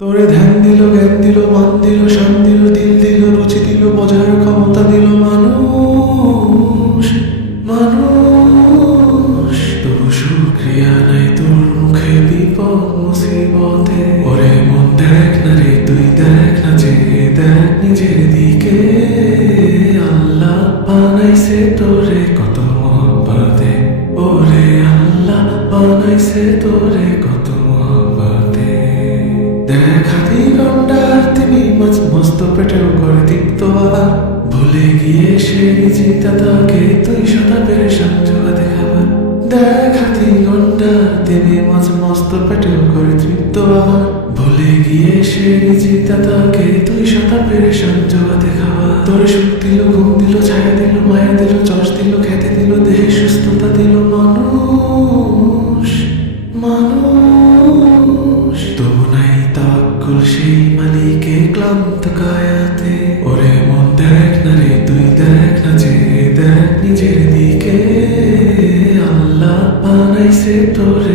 তোরে ধ্যান দিল, জ্ঞান দিল, মান দিল, শান দিল, দিল দিল, রুচি দিল, বোঝার ক্ষমতা দিল মানুষ। মানুষ তবু শুকরিয়া নাই তোর মুখে বিপদ মুসিবতে। ওরে মন দেখ না রে, তুই দেখ না যে, দেখ নিজের দিকে। আল্লাহ বানাইছে তোরে কত মহব্বতে। ওরে আল্লাহ বানাইছে তোরে কত মহব্বতে। দেখ হাতি গন্ডার তিনি মাছ মস্ত পেটেও করে দীপ্ত আবার। ভুলে গিয়ে সে নিজেতা তাকে তুই সদা পেরেশান জোয়া দেখাবার। দেখ হাতি গন্ডার তিনি মাছ মস্ত পেটেও করে তৃপ্ত আবার। ভুলে গিয়ে সে নিজেতা তাকে তুই সদা পেরেশান জোয়া দেখাবার। তোর সুখ দিল, ঘুম দিল, ছায়া দিল, মায়া দিল, যশ দিল, খ্যাতি দিল, দেহে সুস্থতা দিল মানুষ। মানুষ তবু নাই তাওয়াক্কুল সেই মালিকে ক্লান্ত কায়াতে। ওরে মন দেখ না রে, তুই দেখ না যে, দেখ নিজের দিকে। আল্লাহ বানাইছে তোরে